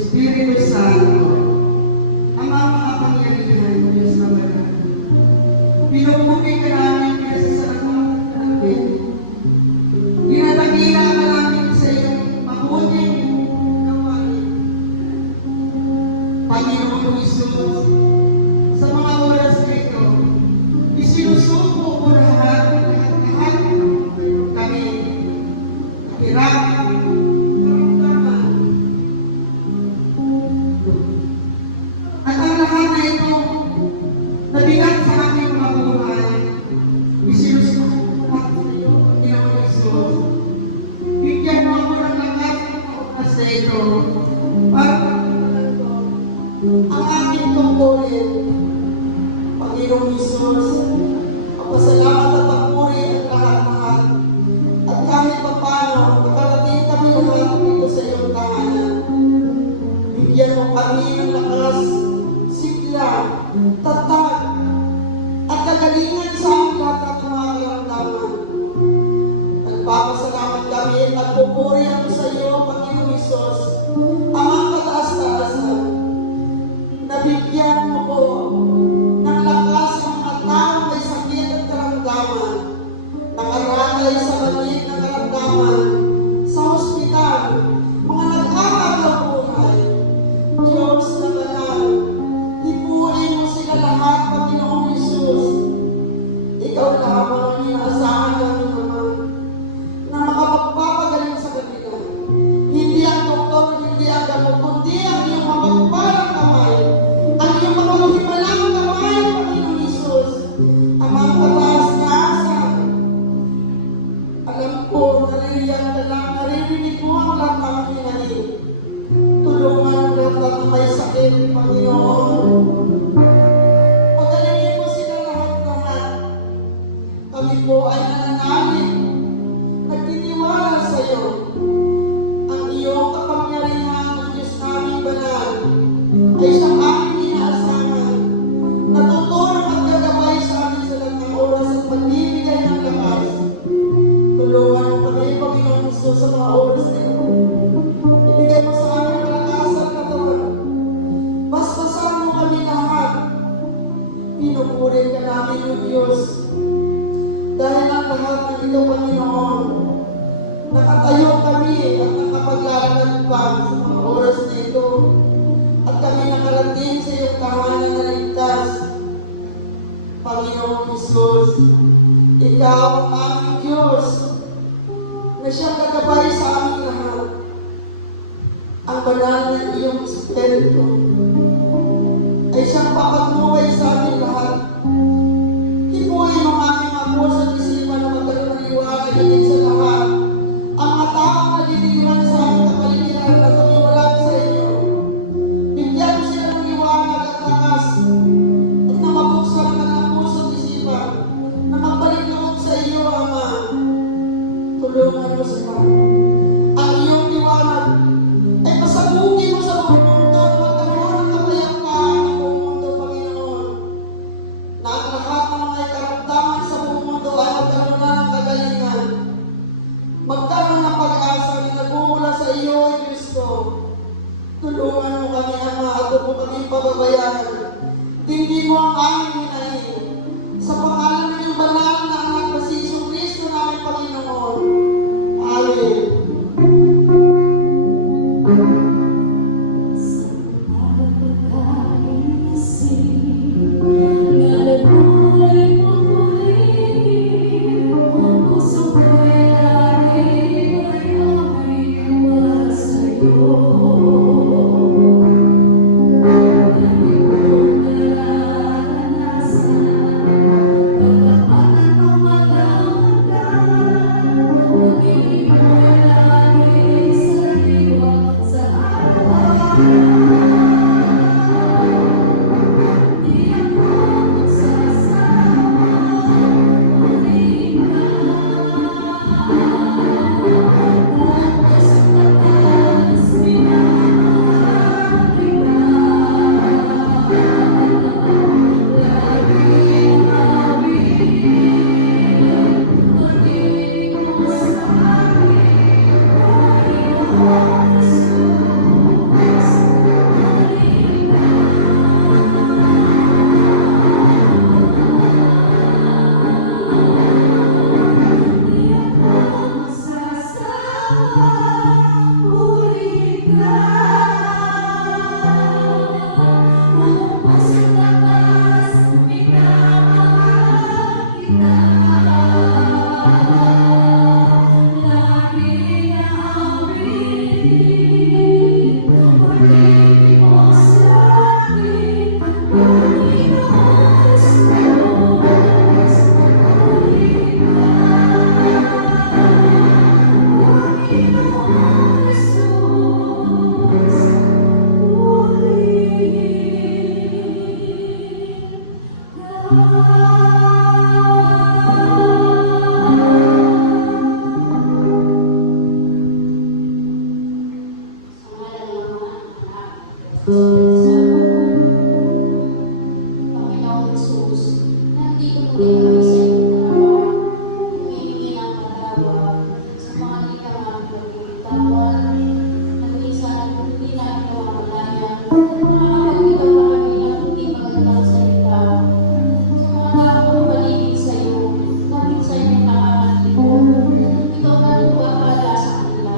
Espiritu Santo, ang mga kapangyarihan ng Diyos na banal. Pinupuri ka namin kasi sa akin. Dinadakila ka namin sa iyong mabuting gawain. Panginoon Isus, sa mga oras na ito, isinusuko ko lahat kami. Hirap, karamdaman. At ang lahat na ito, nabigat sa aking mga buhay, isinusuko ko sa iyo, Panginoon Isus. Bigyan mo ako ng lakas ng oras na ito, para ang aking tungkulin, Panginoong Isus, papasalamat at papuri ang lahat-lahat. At kahit pa paano, nakarating kami lahat dito sa iyong tahanan. Bigyan mo kami ng lakas, sigla, tatag, at kagalingan sa aming lahat at mga karamdaman. Nagpapasalamat kami at nagpupuri ako sa iyo, Panginoong Isus, Amang kataas-taasan. Nabigyan mo ko ng lakas ang mga taong may sakit at karamdaman, nakaratay sa banig ng karamdaman, sa ospital, mga nag-aaral buhay. Diyos na banal, ipuin mo sila lahat, Panginoong Isus. Ikaw lamang ang inaasahan namin naman na makapagpapagaling sa kanila. Hindi ang doktor, hindi ang gamot, kundi ang iyong mapagpalang kamay, ang iyong mapaghimalang kamay, Panginoong Isus, ang mga kataas-taasan. Alam ko, naririyan ka lang, naririnig mo ang lahat ng aming hinahin. Tulungan ang lahat ng may sakit, Panginoon. Pagalingin mo sila lahat-lahat. Kami po ay nananalig, nagtitiwala sa iyo. Ang iyong kapangyarihan ng Diyos naming banal ay siyang aming inaasahan. Natutulong at gagabay sa amin sa lahat ng oras at magbibigay ng lakas. Tulungan mo kami, Panginoong Isus, sa mga oras na ito. Ibigay mo sa amin ang kalakasan na katawan. Basbasan mo kami lahat. Pinupuri ka namin, O Diyos. Dahil ang lahat ng ito, Panginoon, nakatayo kami at nakapaglalakad pa sa mga oras na ito. At kami nakarating sa iyong tahanan na ligtas. Panginoong Isus, ikaw ang aming Diyos na siyang gagabay sa aming lahat. Ang banal ng iyong Espiritu ay siyang papagmuhay sa aming lahat. Hipuin ang aming mga puso at isipan na magkaroon ng liwanag higit sa lahat. Ang mga taong naliliwan sa aming kapaligiran na tumiwalag sa iyo. Bigyan mo sila ng liwanag at lakas at na mabuksan ang kanilang puso at isipan na magbalik loob sa iyo, Ama. Tulungan mo sila. Ang iyong liwanag ay pasabugin mo sa buong mundo na magkaroon ng kapayapaan ng buong mundo, Panginoon. Na ang lahat ng mga karamdaman sa buong mundo ay magkaroon na ng kagalingan. Magkaroon ng pag-asa na nagmumula sa iyo, Kristo. Tulungan mo kami, Ama, at huwag mo kami pababayaan. Tingin mo ang aming hinahin. Sa pangalan ng iyong banal na anak na si Kristo namin, Panginoon. Amen. Na Panginoong Jesus, nandito muli kami sa iyong harapan, humihingi ng patawad sa mga di ka namin pagbibitawan, na minsan hindi namin nawawalayan, nakakapagbitaw na kami ng hindi magandang salita, sa mga nakakapaligid sa iyo, na minsan yung nakakalimutan. Ikaw na nagbahala sa kanila.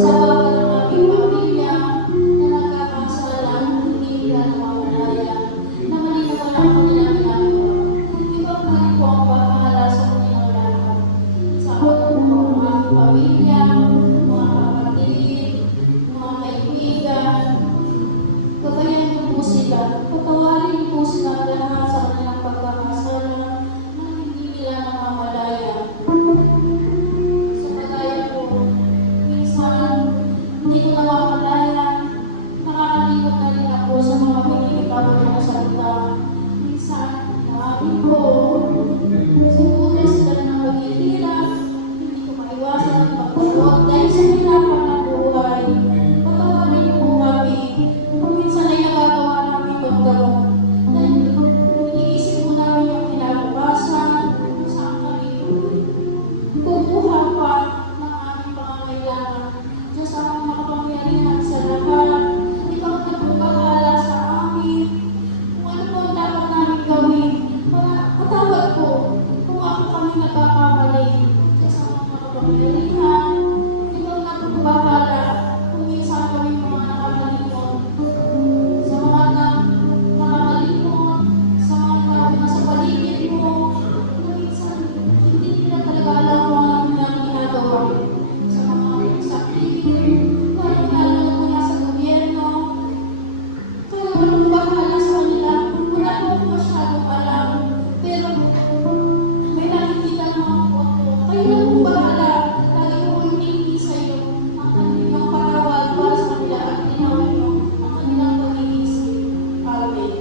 Sa bawat ng aming pamilya na nagkakasala, hindi nila namamalayan, na mali na wala ang kanilang ginagawa. Ikaw na rin po ang bahala sa kanilang lahat. Sa aming pamilya, mga kapatid, mga kaibigan, gabayan niyo po sila, patawarin niyo po sila lahat sa kanilang pagkakasala na hindi nila namamalayan. Sa kagaya ko, minsan hindi ko namamalayan, nakakalimot na rin ako sa mga pinilitawan ng salita. Minsan, marami ko, siguro sila na paghihirap, hindi ko maiwasan ang pagkulot dahil sa hirapan ng buhay. Patawarin niyo po kami, kung minsan ay nagagawa namin itong gano'n. Dahil iniisip po namin yung kinabukasan, kung saan kami kukuha pa ng aming pangangailangan. Diyos ang makapangyarihan sa lahat. Ikaw na po bahala sa amin. Kung ano po ang dapat namin gawin, patawad po kung ako kami nagkakamali. Diyos ang makapangyarihan. Ikaw na po bahala kung minsan kami mga nakakalimot. Sa mga nakakalimot, sa mga tao na sa paligid mo, na minsan hindi nila talaga alam kung ano ang ginagawa. Sa mga sakit, lalo-lalo na po nasa gobyerno, kayo na pong bahala sa kanila. Wala po ako masyadong alam, pero may nakikita naman po ako. Kayo na pong bahala. Lagi ko pong hinihingi sa iyo ang kanilang patawad para sa kanila at linawin mo ang kanilang pag-iisip. Amen.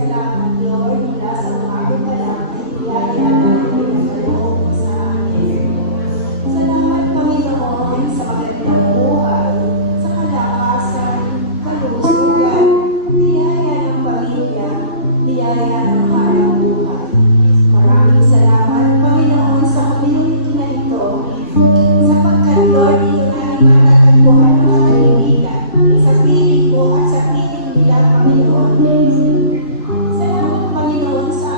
Salamat, Lord, mula sa umaga pa lang ay biyaya na pinagkaloob mo sa amin. Salamat, Panginoon, sa magandang buhay, sa kalakasan, kalusugan, biyaya ng pamilya, biyaya ng hanap buhay. Maraming salamat, Panginoon, sa community na ito, sapagkat, Lord,